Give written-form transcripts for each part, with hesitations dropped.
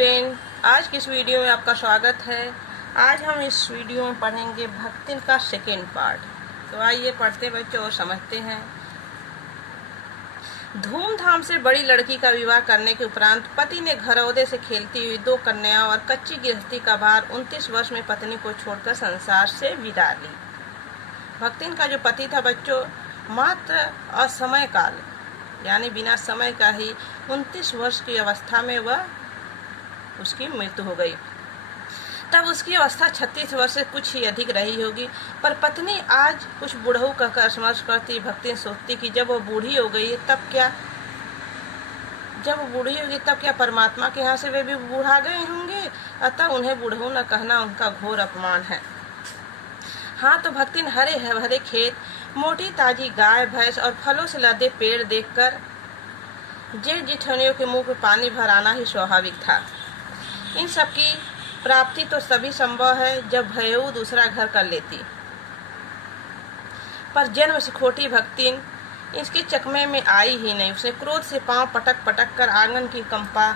Student, आज की इस वीडियो में आपका स्वागत है। आज हम इस वीडियो में पढ़ेंगे भक्तिन का सेकेंड पार्ट। तो आइए पढ़ते बच्चों और समझते हैं। धूमधाम से बड़ी लड़की का विवाह करने के उपरांत पति ने घरौदे से खेलती हुई 2 कन्याओं और कच्ची गृहस्थी का भार 29 वर्ष में पत्नी को छोड़कर संसार से विदा ली। भक्तिन का जो पति था बच्चों, मात्र असमय काल यानी बिना समय का ही 29 वर्ष की अवस्था में उसकी मृत्यु हो गई। तब उसकी अवस्था 36 वर्ष से कुछ ही अधिक रही होगी। पर पत्नी आज कुछ बूढ़ऊ कहकर स्मरण करती। भक्ति सोचती कि जब वो बूढ़ी हो गई तब क्या परमात्मा के यहाँ से वे भी बूढ़ा गए होंगे, अतः उन्हें बूढ़ऊ न कहना उनका घोर अपमान है। हाँ, तो भक्तिन हरे भरे खेत, मोटी ताजी गाय भैंस और फलों से लदे पेड़ देखकर जेठ जेठनियों के मुंह में पानी भर आना ही स्वाभाविक था। इन सब की प्राप्ति तो तभी संभव है जब भयऊ दूसरा घर कर लेती। पर जन्म से खोटी भक्तिन इसके चकमे में आई ही नहीं। उसने क्रोध से पांव पटक पटक कर आंगन की कंपा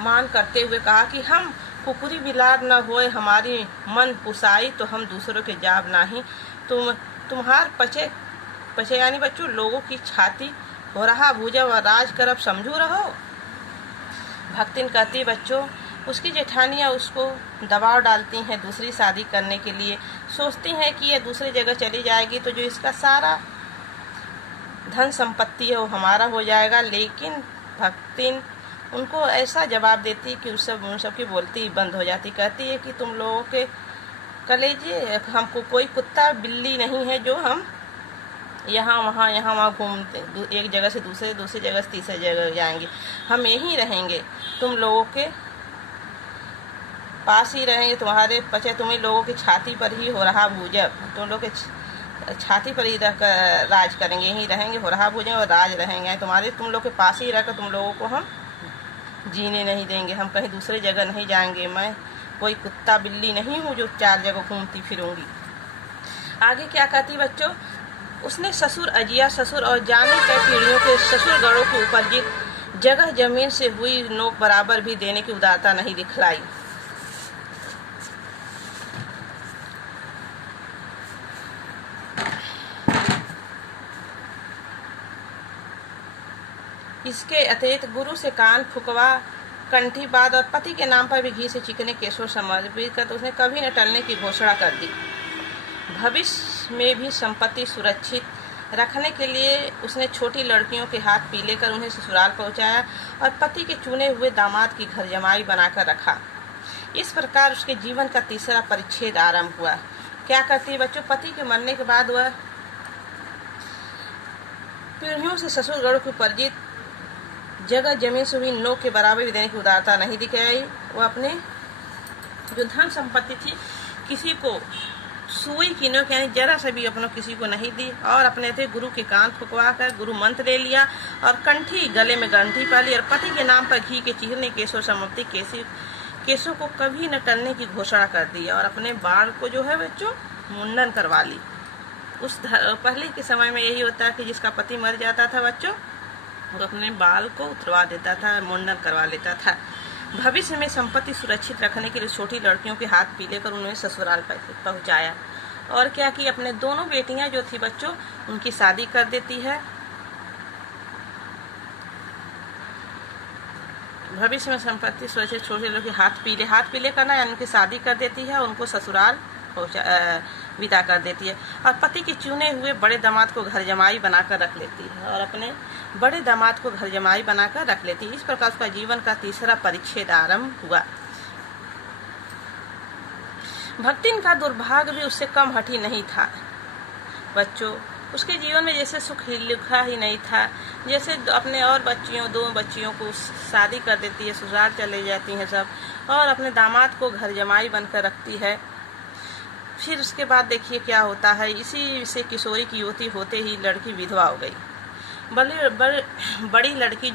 मान करते हुए कहा कि हम कुकुरी बिलार न होए, हमारी मन पुसाई तो हम दूसरों के जाब नहीं। तुम्हार पचे यानी बच्चों लोगों की छाती हो रहा भूजा व राज करब समझू रहो। भक्तिन कहती बच्चों, उसकी जेठानियाँ उसको दबाव डालती हैं दूसरी शादी करने के लिए। सोचती हैं कि ये दूसरी जगह चली जाएगी तो जो इसका सारा धन संपत्ति है वो हमारा हो जाएगा। लेकिन भक्तिन उनको ऐसा जवाब देती कि उन सब की बोलती बंद हो जाती। कहती है कि तुम लोगों के कलेजे, हमको कोई कुत्ता बिल्ली नहीं है जो हम यहाँ वहाँ घूमते, एक जगह से दूसरी जगह से तीसरी जगह जाएंगे। हम यहीं रहेंगे, तुम लोगों के पास ही रहेंगे। तुम्हारे पचे तुम्हें लोगों की छाती पर ही हो रहा भूजब, तुम लोग के छाती पर ही रहकर राज करेंगे, यहीं रहेंगे, हो रहा भूजें और राज रहेंगे। तुम लोग के पास ही रहकर तुम लोगों को हम जीने नहीं देंगे, हम कहीं दूसरी जगह नहीं जाएंगे। मैं कोई कुत्ता बिल्ली नहीं हूँ जो 4 जगह घूमती फिरूंगी। आगे क्या कहती बच्चों, उसने ससुर अजिया ससुर और जाने कई पीढ़ियों के ससुर गढ़ों के उपार्जित जगह जमीन से हुई नोक बराबर भी देने की उदारता नहीं दिखलाई। इसके अतिरिक्त गुरु से कान फुकवा, कंठी बाद और पति के नाम पर भी घी से चिकने केशों समर्पित कर उसने कभी न टलने की घोषणा कर दी। भविष्य में भी संपत्ति सुरक्षित रखने के लिए उसने छोटी लड़कियों के हाथ पीले कर उन्हें ससुराल पहुंचाया और पति के चुने हुए दामाद की घर जमाई बनाकर रखा। इस प्रकार उसके जीवन का तीसरा परिच्छेद आरंभ हुआ। क्या करती है बच्चों, पति के मरने के बाद वह पीढ़ियों से ससुरगढ़ की परिचित जगह जमीन से हुई नोक के बराबर भी देने की उदारता नहीं दिखाई। वह अपने जो धन संपत्ति थी किसी को सुई की नोक यानी जरा सा भी अपनों किसी को नहीं दी और अपने थे गुरु के कान फुकवा कर गुरु मंत्र ले लिया और कंठी गले में गंठी पा ली और पति के नाम पर घी के चिकने केशों समर्पित केशों को कभी न टलने की घोषणा कर दी और अपने बाल को जो है बच्चों मुंडन करवा ली। उस पहले के समय में यही होता है कि जिसका पति मर जाता था बच्चों वो अपने बाल को उतरवा देता था, मुंडन करवा लेता था। भविष्य में संपत्ति सुरक्षित रखने के लिए छोटी लड़कियों के हाथ पीले कर उन्हें ससुराल पहुंचाया। और क्या कि अपने दोनों बेटियां जो थी बच्चों उनकी शादी कर देती है। भविष्य में संपत्ति सुरक्षित छोटे लोग के हाथ पीले करना यानी उनकी शादी कर देती है, उनको ससुराल विदा कर देती है और पति के चुने हुए बड़े दामाद को घर जमाई बनाकर रख लेती है और अपने बड़े दामाद को घर जमाई बनाकर रख लेती है। इस प्रकार उसका जीवन का तीसरा परिच्छेद आरंभ हुआ। भक्तिन का दुर्भाग्य भी उससे कम हठी नहीं था बच्चों। उसके जीवन में जैसे सुख लिखा ही नहीं था। जैसे अपने और 2 बच्चियों को शादी कर देती है, ससुराल चले जाती हैं सब और अपने दामाद को घर जमाई बनकर रखती है। फिर उसके बाद देखिए क्या होता है। इसी से किशोरी की युवती होते ही लड़की विधवा हो गई। बड़ी लड़की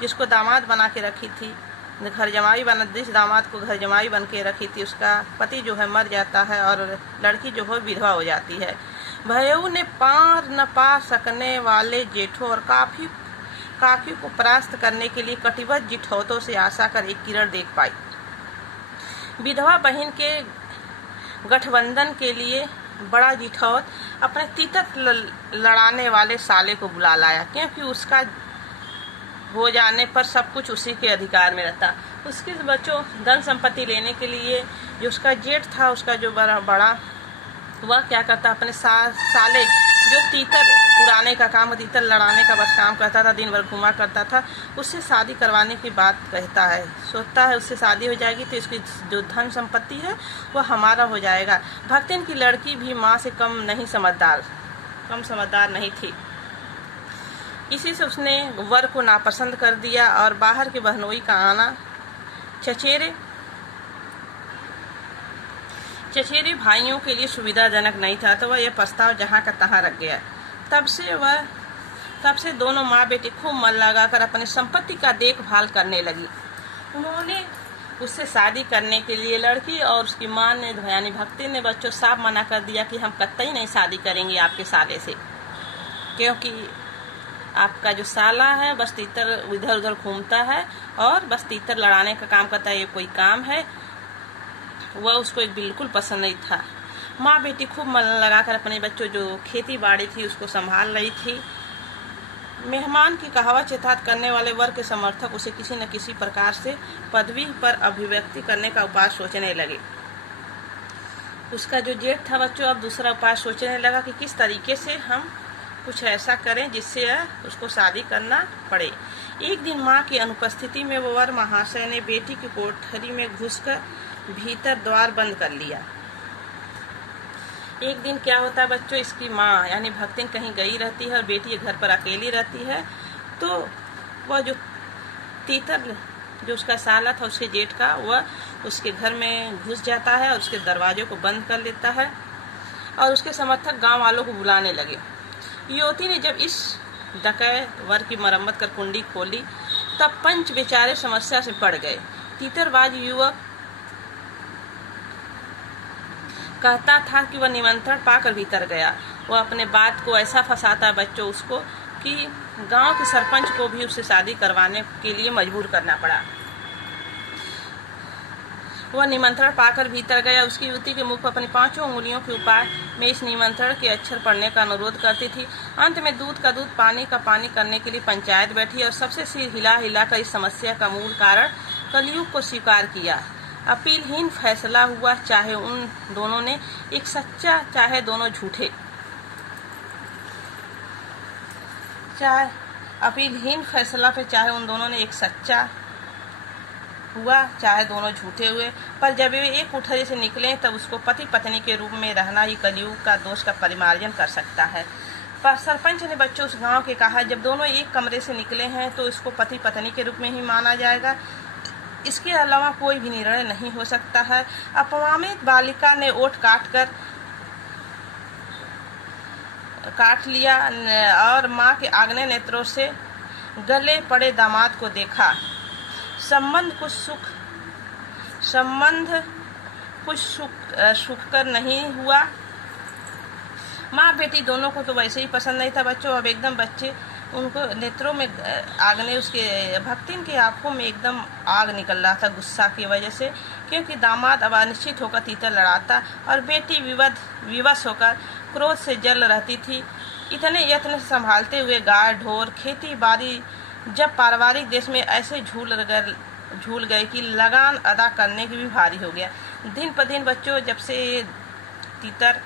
जिसको दामाद बना के रखी थी, जिस दामाद को घर जमाई बन के रखी थी उसका पति जो है मर जाता है और लड़की जो है विधवा हो जाती है। भयऊ ने पार न पा सकने वाले जेठों और काफी को परास्त करने के लिए कटिबद्ध जिठौतों से आशा कर एक किरण देख पाई। विधवा बहन के गठबंधन के लिए बड़ा जिठौत अपने तीतर लड़ाने वाले साले को बुला लाया, क्योंकि उसका हो जाने पर सब कुछ उसी के अधिकार में रहता। उसके बच्चों धन संपत्ति लेने के लिए जो उसका जेठ था, उसका जो बड़ा वह क्या करता, अपने साले जो तीतर उड़ाने का काम, तीतर लड़ाने का बस काम करता था, दिन भर घुमा करता था, उससे शादी करवाने की बात कहता है। सोचता है उससे शादी हो जाएगी तो इसकी जो धन संपत्ति है वह हमारा हो जाएगा। भक्तिन की लड़की भी माँ से कम समझदार नहीं थी। इसी से उसने वर को नापसंद कर दिया और बाहर के बहनोई का आना चचेरे भाइयों के लिए सुविधाजनक नहीं था, तो वह यह प्रस्ताव जहाँ का तहाँ रख गया। तब से दोनों माँ बेटी खूब मन लगाकर अपनी संपत्ति का देखभाल करने लगी। उन्होंने उससे शादी करने के लिए लड़की और उसकी माँ ने यानी भक्ति ने बच्चों साफ मना कर दिया कि हम कतई नहीं शादी करेंगे आपके साले से, क्योंकि आपका जो साला है बस तीतर इधर उधर घूमता है और बस तीतर लड़ाने का काम करता है, ये कोई काम है। वह उसको एक बिल्कुल पसंद नहीं था। माँ बेटी खूब मन लगाकर अपने बच्चों जो खेती बाड़ी थी उसको संभाल रही थी। मेहमान की कहावत चिताहत करने वाले वर्ग के समर्थक उसे किसी न किसी प्रकार से पदवी पर अभिव्यक्ति करने का उपाय सोचने लगे। उसका जो जेठ था बच्चों अब दूसरा उपाय सोचने लगा कि किस तरीके से हम कुछ ऐसा करें जिससे उसको शादी करना पड़े। एक दिन माँ की अनुपस्थिति में वर महाशय ने बेटी की कोठरी में घुसकर भीतर द्वार बंद कर लिया। एक दिन क्या होता है बच्चों, इसकी माँ यानी भक्तिन कहीं गई रहती है और बेटी घर पर अकेली रहती है, तो वह जो तीतर जो उसका साला था उसके जेठ का, वह उसके घर में घुस जाता है और उसके दरवाजे को बंद कर लेता है और उसके समर्थक गांव वालों को बुलाने लगे। युवती ने जब इस डकैत वर की मरम्मत कर कुंडी खोली तब पंच बेचारे समस्या से पड़ गए। तीतरबाज युवक कहता था कि वह निमंत्रण पाकर भीतर गया। वह अपने बात को ऐसा फंसाता बच्चों उसको कि गांव के सरपंच को भी उससे शादी करवाने के लिए मजबूर करना पड़ा। वह निमंत्रण पाकर भीतर गया। उसकी युवती के मुख पर अपनी 5 उंगलियों के उपाय में इस निमंत्रण के अक्षर पढ़ने का अनुरोध करती थी। अंत में दूध का दूध पानी का पानी करने के लिए पंचायत बैठी और सबसे सिर हिला कर इस समस्या का मूल कारण कलयुग को स्वीकार किया। अपीलहीन फैसला हुआ, चाहे उन दोनों ने एक सच्चा चाहे दोनों झूठे। अपीलहीन फैसला पे चाहे उन दोनों ने एक सच्चा हुआ चाहे दोनों झूठे हुए, पर जब वे एक कोठरी से निकले तब उसको पति पत्नी के रूप में रहना ही कलयुग का दोष का परिमार्जन कर सकता है। पर सरपंच ने बच्चों उस गांव के कहा, जब दोनों एक कमरे से निकले हैं तो इसको पति पत्नी के रूप में ही माना जाएगा, इसके अलावा कोई भी निर्णय नहीं हो सकता है। अपमानित बालिका ने ओठ काट लिया और माँ के आग्नेय नेत्रों से गले पड़े दामाद को देखा। संबंध कुछ सुखकर नहीं हुआ। माँ बेटी दोनों को तो वैसे ही पसंद नहीं था बच्चों। अब एकदम बच्चे उनको नेत्रों में आग ने उसके भक्तिन की आंखों में एकदम आग निकल रहा था गुस्सा की वजह से, क्योंकि दामाद अब अनिश्चित होकर तीतर लड़ाता और बेटी विवश होकर क्रोध से जल रहती थी। इतने यत्न संभालते हुए गाय ढोर खेती बाड़ी जब पारिवारिक देश में ऐसे झूल गए कि लगान अदा करने की भी भारी हो गया। दिन पर दिन बच्चों जब से तीतर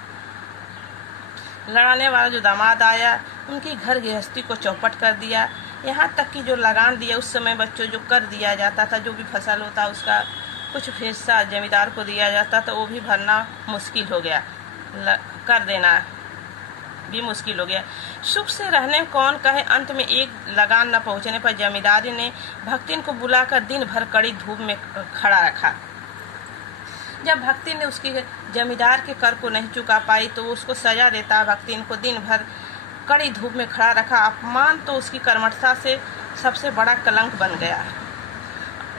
लड़ाने वाला जो दामाद आया उनकी घर गृहस्थी को चौपट कर दिया। यहाँ तक कि जो लगान दिया उस समय बच्चों जो कर दिया जाता था, जो भी फसल होता उसका कुछ हिस्सा जमींदार को दिया जाता था, वो भी भरना मुश्किल हो गया, कर देना भी मुश्किल हो गया। सुख से रहने कौन कहे। अंत में एक लगान न पहुँचने पर जमींदारी ने भक्तिन को बुलाकर दिन भर कड़ी धूप में खड़ा रखा। जब भक्तिन ने उसकी जमींदार के कर को नहीं चुका पाई तो उसको सजा देता। भक्तिन को दिन भर कड़ी धूप में खड़ा रखा। अपमान तो उसकी कर्मठता से सबसे बड़ा कलंक बन गया।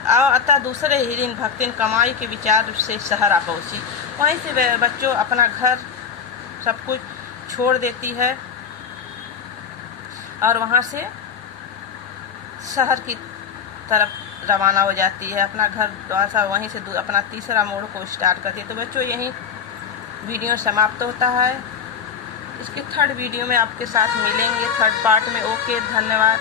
अतः दूसरे ही दिन भक्तिन कमाई के विचार से शहर आ पहुँची। वहीं से बच्चों अपना घर सब कुछ छोड़ देती है और वहाँ से शहर की तरफ रवाना हो जाती है, अपना घर द्वार वहीं से अपना तीसरा मोड़ को स्टार्ट करती है। तो बच्चों यहीं वीडियो समाप्त होता है। इसके थर्ड वीडियो में आपके साथ मिलेंगे, थर्ड पार्ट में। ओके, धन्यवाद।